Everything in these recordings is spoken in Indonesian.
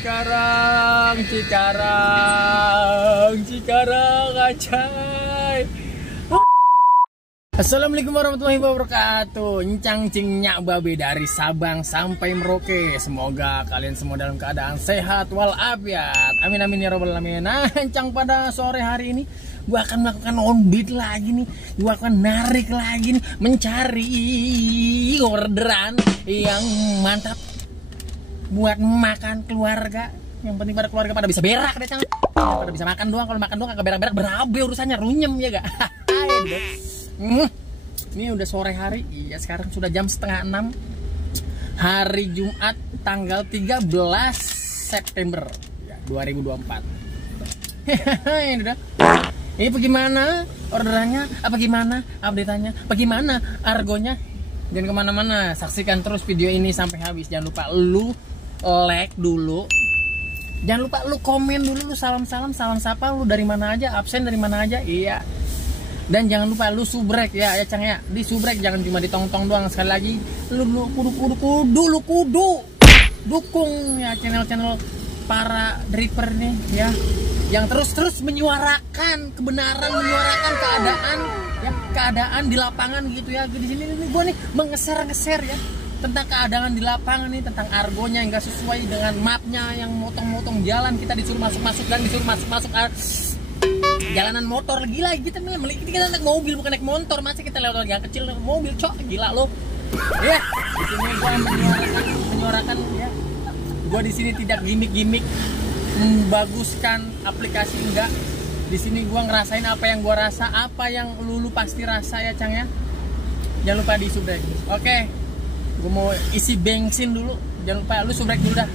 Cikarang, acai. Assalamualaikum warahmatullahi wabarakatuh. Encang cingnya babe dari Sabang sampai Merauke. Semoga kalian semua dalam keadaan sehat walafiat. Amin amin ya robbal alamin. Nah, encang pada sore hari ini gua akan melakukan on-beat lagi nih. Gua akan narik lagi nih, mencari orderan yang mantap buat makan keluarga. Yang penting pada keluarga pada bisa berak deh, Cang. Pada bisa makan doang. Kalau makan doang kagak berak-berak, berabe urusannya, runyem ya gak? Ini udah sore hari. Iya, sekarang sudah jam setengah 6 hari Jumat tanggal 13 September ya, 2024. Ini udah. Ini bagaimana orderannya? Apa gimana update-nya? Bagaimana argonya? Jangan kemana-mana, saksikan terus video ini sampai habis. Jangan lupa lu like dulu. Jangan lupa lu komen dulu, lu salam sapa, lu dari mana aja, absen dari mana aja. Iya. Dan jangan lupa lu subrek ya Cang ya. Di subrek jangan cuma ditong-tong doang. Sekali lagi lu kudu dukung ya channel-channel para dripper nih ya, yang terus menyuarakan kebenaran, menyuarakan keadaan di lapangan gitu ya. Di sini nih gua nih menggeser ya tentang keadaan di lapangan nih, tentang argonya yang gak sesuai dengan mapnya, yang motong-motong jalan, kita disuruh masuk dan disuruh masuk jalanan motor. Gila kita naik mobil bukan naik motor, masih kita lewat yang kecil naik mobil, cok, gila lo. Ya, di sini gua menyuarakan ya. Gua di sini tidak gimmick membaguskan aplikasi, enggak. Di sini gua ngerasain apa yang gua rasa, apa yang lu pasti rasa ya, Cang ya. Jangan lupa di subrek. Oke. Gua mau isi bensin dulu. Jangan lupa lu subrek dulu dah.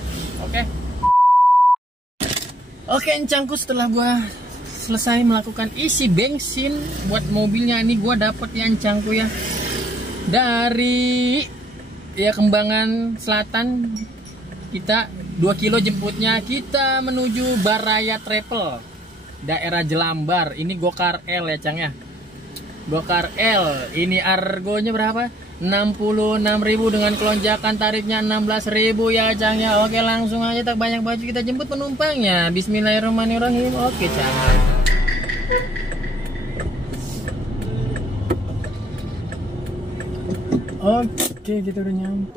Oke, encangku, setelah gua selesai melakukan isi bensin buat mobilnya, ini gua dapet ya encangku ya, dari ya Kembangan Selatan. Kita 2 kilo jemputnya, kita menuju Baraya Travel daerah Jelambar. Ini Gokar L ya, Cang ya. Gokar L ini argonya berapa? 66.000 dengan kelonjakan tarifnya 16.000 ya, Cang ya. Oke, langsung aja tak banyak baju kita jemput penumpangnya. Bismillahirrahmanirrahim. Oke, Cang. Oke, kita udah nyampe.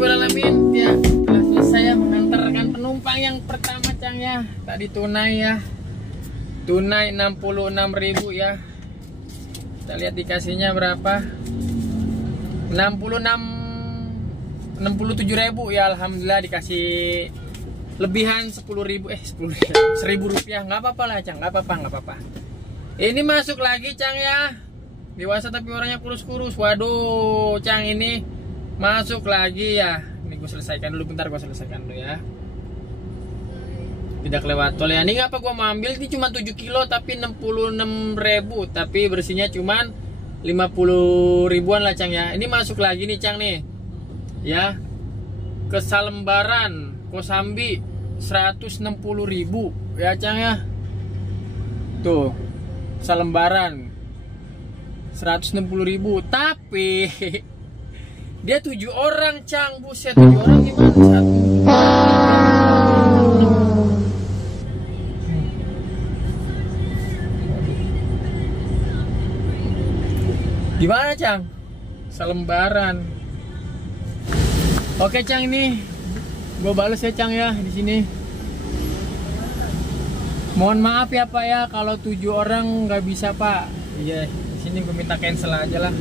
Alhamdulillahirabbil alamin. Ya, telah selesai ya mengantarkan penumpang yang pertama, Cang ya. Tadi tunai ya. Tunai 66.000 ya. Kita lihat dikasihnya berapa? 67.000 ya. Alhamdulillah dikasih lebihan 10.000 1.000 rupiah. Nggak apa-apa lah, Cang. Nggak apa-apa. Ini masuk lagi, Cang ya. Dewasa tapi orangnya kurus-kurus. Waduh, Cang, ini masuk lagi ya. Ini gue selesaikan dulu, bentar gue selesaikan dulu ya. Tidak lewat tol ya. Ini ngapa gue mau ambil? Ini cuma 7 kilo tapi 66.000. Tapi bersihnya cuma 50 ribuan lah, Cang ya. Ini masuk lagi nih, Cang nih. Ya. Ke Salembaran, Kosambi 160.000 ya, Cang ya. Tuh. Salembaran 160.000. Tapi dia 7 orang, Cang. Buset, 7 orang gimana? Gimana, Cang? Salembaran. Oke, Cang, ini gue balas ya, Cang ya, di sini. Mohon maaf ya, Pak ya, kalau 7 orang nggak bisa, Pak. Iya, di sini gue minta cancel aja lah.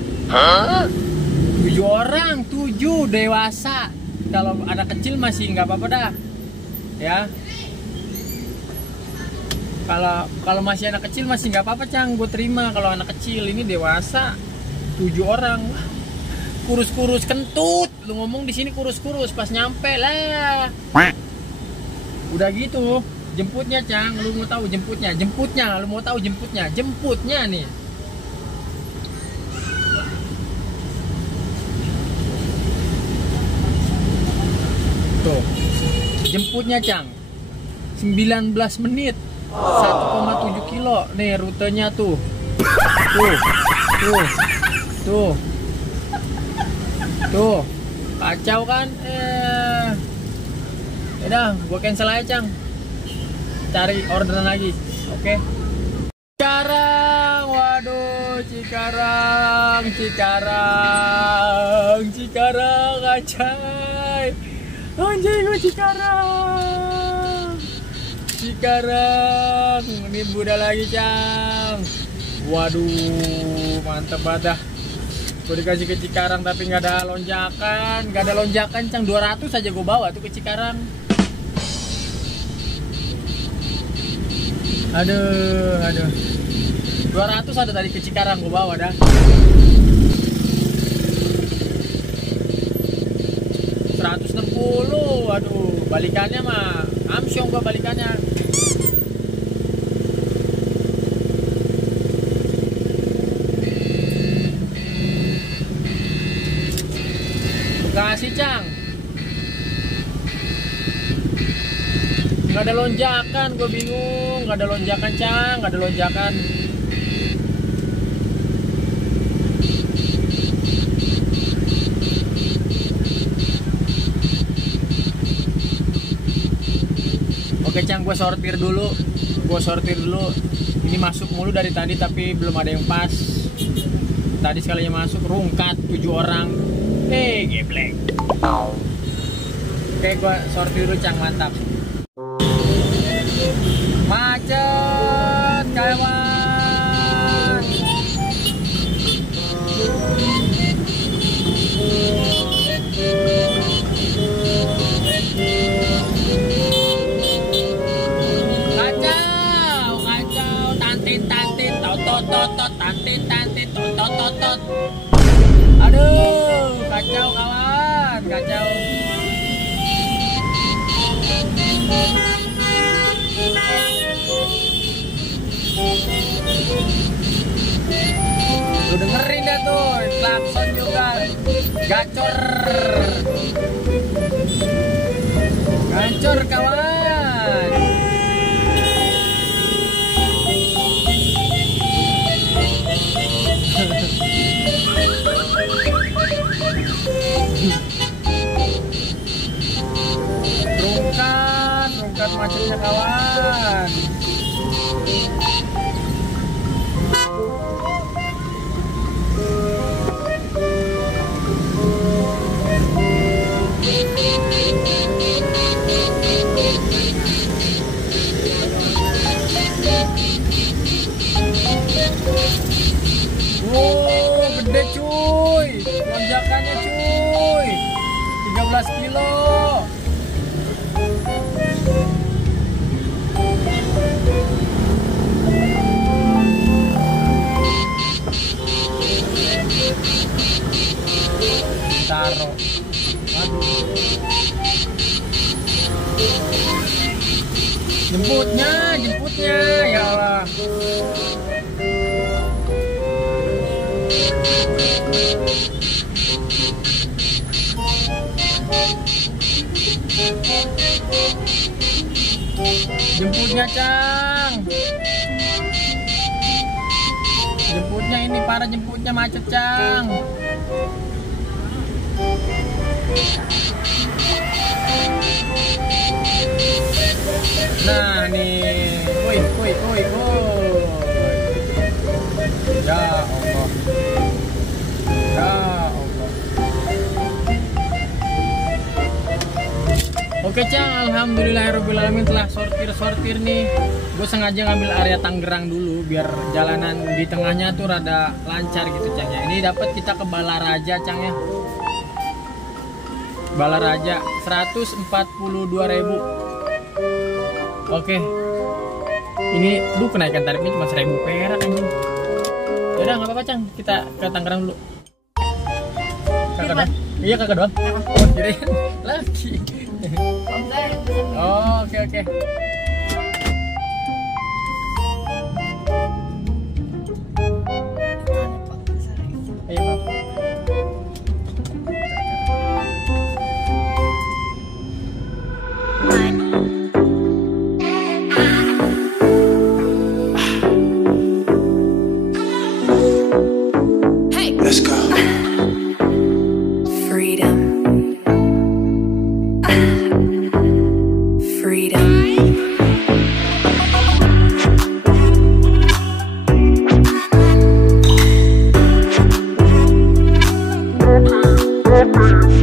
7 orang, 7 dewasa. Kalau anak kecil masih nggak apa-apa dah, ya. Kalau masih anak kecil masih nggak apa-apa, Cang, gue terima. Kalau anak kecil, ini dewasa, 7 orang, kurus-kurus kentut. Lu ngomong di sini kurus-kurus, pas nyampe lah. Udah gitu, jemputnya, Cang. Lu mau tahu jemputnya? Lu mau tahu jemputnya nih. Tuh, jemputnya, Cang, 19 menit 1,7 kilo. Nih rutenya tuh. Tuh, kacau kan? Udah, gua cancel aja, Cang. Cari orderan lagi, oke? Cikarang, waduh, Cikarang, anjay. Anjay, gue Cikarang, ini Buddha lagi, Cang. Waduh, mantep banget dah. Gue dikasih ke Cikarang tapi nggak ada lonjakan, Cang. 200 aja gue bawa tuh ke Cikarang. Aduh. 200 ada tadi ke Cikarang gue bawa dah. 160, aduh, balikannya mah amsyong gua balikannya. Kasih, Cang. Nggak ada lonjakan, gue bingung. Nggak ada lonjakan, Cang, nggak ada lonjakan. Oke, Cang, gue sortir dulu. Ini masuk mulu dari tadi tapi belum ada yang pas. Tadi sekalinya masuk rungkat 7 orang. Geblek. Oke, gue sortir dulu, Cang, mantap. Macet, kawan. Tantin, tot. Aduh, kacau, kawan, kacau. Lu dengerin dah tuh, klakson juga, gacor, kawan. Rungkat macetnya, kawan. 15 kilo. Taruh. Aduh. Jemputnya ya Allah. Jemputnya Cang. Jemputnya ini para jemputnya macet Cang. Nah nih, woi. Ya Allah. Ya Allah. Oke Cang, alhamdulillahirobbilalamin telah sortir nih. Gue sengaja ngambil area Tangerang dulu biar jalanan di tengahnya tuh rada lancar gitu Cang ya. Ini dapat kita ke Balaraja Cang ya. Balaraja 142.000. Oke. Ini kenaikan tarifnya cuma 1.000 perak anjing. Ya udah enggak apa-apa Cang, kita ke Tangerang dulu. Kakak doang. Iya kakak doang. Oh, kirain lagi. Oh, oke. Ayo, Pak. Let's go. Freedom. Freedom.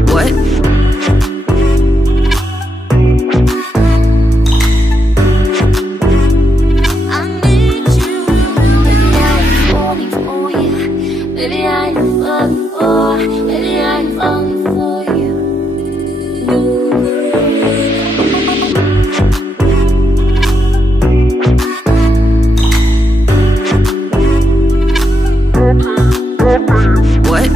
What? What?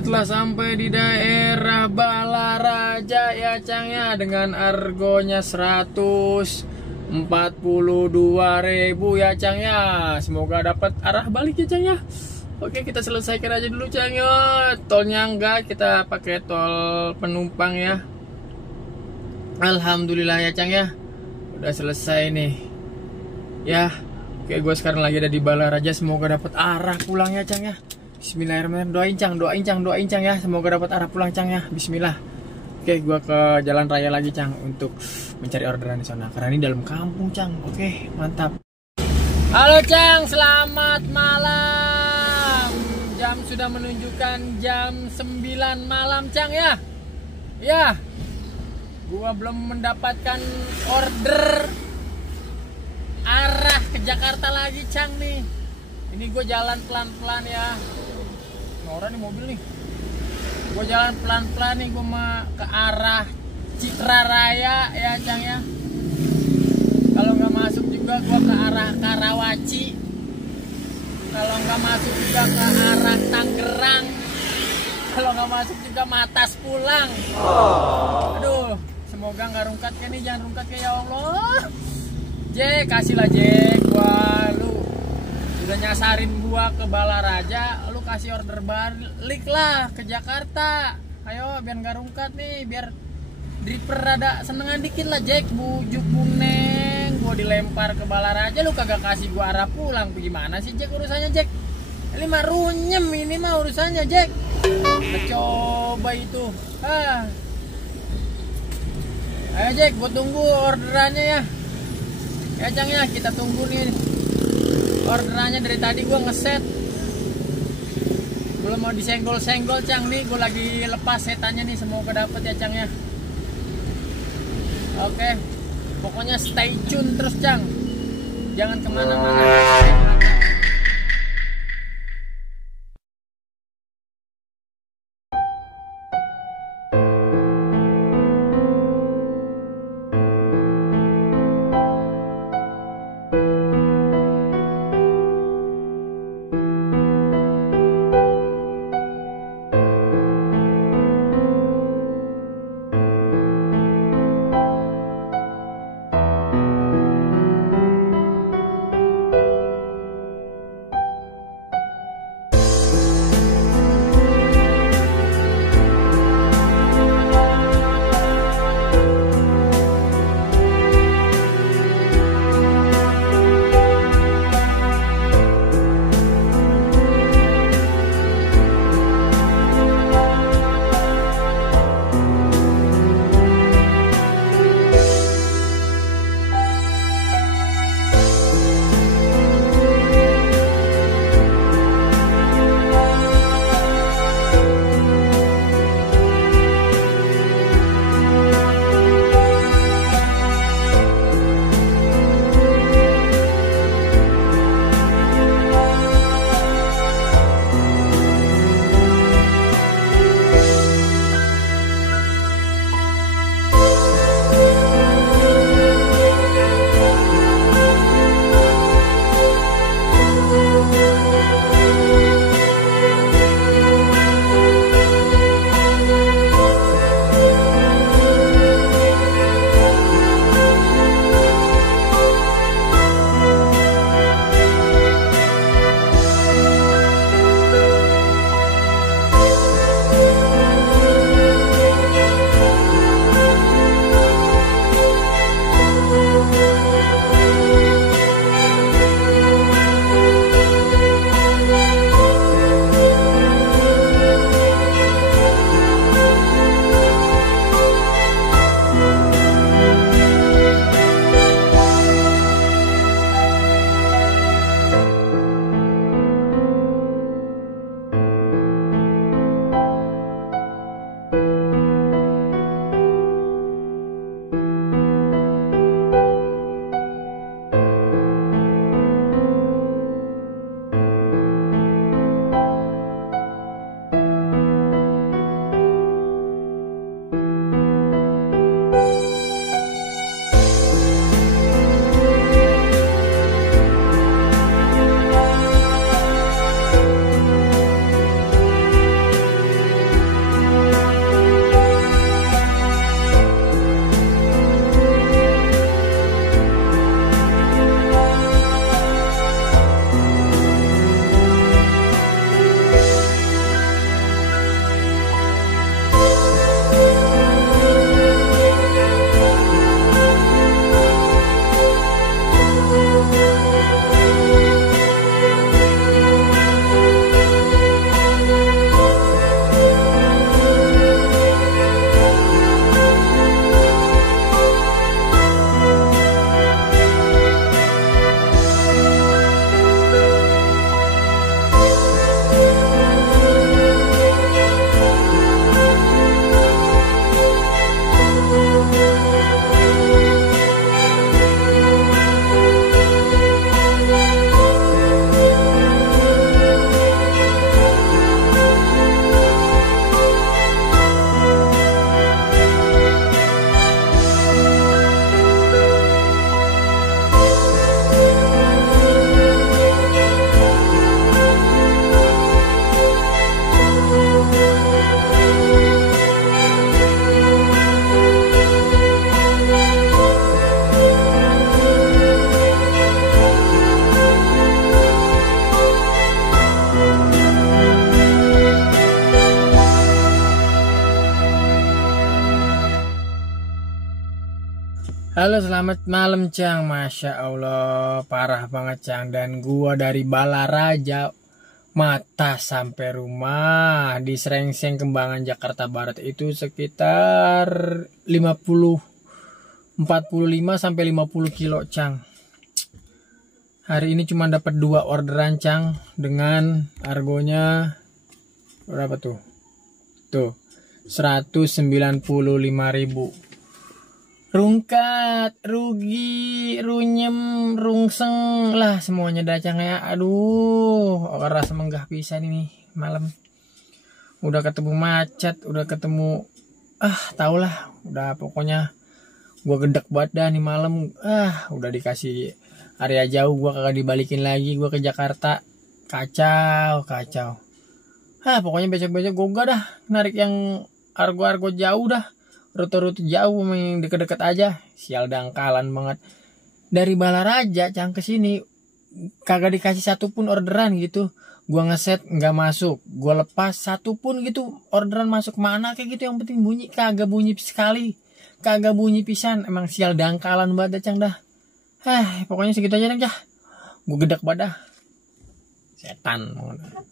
Telah sampai di daerah Balaraja ya Cang ya, dengan argonya 142.000 ya Cang ya. Semoga dapat arah balik ya Cang ya. Oke, kita selesaikan aja dulu Cang ya. Tolnya enggak, kita pakai tol penumpang ya. Alhamdulillah ya Cang ya, udah selesai nih ya. Oke, gue sekarang lagi ada di Balaraja. Semoga dapat arah pulang ya Cang ya. Bismillahirrahmanirrahim. Doain Cang ya, semoga dapat arah pulang Cang ya. Bismillah. Oke, gua ke jalan raya lagi Cang untuk mencari orderan di sana karena ini dalam kampung Cang. Oke, mantap. Halo Cang, selamat malam. Jam sudah menunjukkan jam 9 malam Cang ya. Ya. Gua belum mendapatkan order arah ke Jakarta lagi Cang nih. Ini gue jalan pelan-pelan ya. Nora nih mobil nih. Gue jalan pelan-pelan nih, gue mau ke arah Citra Raya ya Cang ya. Kalau nggak masuk juga gue ke arah Karawaci. Kalau nggak masuk juga ke arah Tangerang. Kalau nggak masuk juga Matas pulang. Aduh, semoga nggak rungkat ya nih, jangan rungkat ya Allah. Jack, kasihlah Jack. Wah, lu udah nyasarin gua ke Balaraja, lu kasih order balik lah ke Jakarta. Ayo, biar nggak rungkat nih, biar dripper rada senengan dikit lah Jack. Bujuk Buneng, gua dilempar ke Balaraja, lu kagak kasih gua arah pulang. Gimana sih Jack urusannya Jack? Ini mah runyem, ini mah urusannya Jack. Coba itu. Ayo Jack, gue tunggu orderannya ya. Ya Cang ya, kita tunggu nih orderannya. Dari tadi gue ngeset, belum mau disenggol-senggol Cang. Nih gue lagi lepas setannya nih, semoga dapet ya Cang ya. Oke, pokoknya stay tune terus Cang, jangan kemana-mana. Halo, selamat malam Cang. Masya Allah, parah banget Cang. Dan gua dari Balaraja Mata sampai rumah di Srengseng Kembangan Jakarta Barat itu sekitar 45 sampai 50 kilo Cang. Hari ini cuma dapat 2 orderan Cang dengan argonya berapa tuh? Tuh, 195.000. Rungkat, rugi, runyem, rungseng lah semuanya dah Cang ya. Aduh, rasa menggah pisan ini malam. Udah ketemu macet, udah ketemu taulah, udah pokoknya gua gedek banget dah nih malam. Udah dikasih area jauh, gua kagak dibalikin lagi gua ke Jakarta. Kacau. Pokoknya besok-besok gua dah narik yang argo-argo jauh dah. Rute-rute jauh yang deket-deket aja. Sial dangkalan banget. Dari Balaraja Cang ke sini kagak dikasih satupun orderan gitu. Gua ngeset nggak masuk, gua lepas satupun gitu orderan masuk. Mana kayak gitu, yang penting bunyi. Kagak bunyi sekali, kagak bunyi pisan. Emang sial dangkalan banget Cang dah. Pokoknya segitu aja dah. Gua gedek banget dah. Setan banget.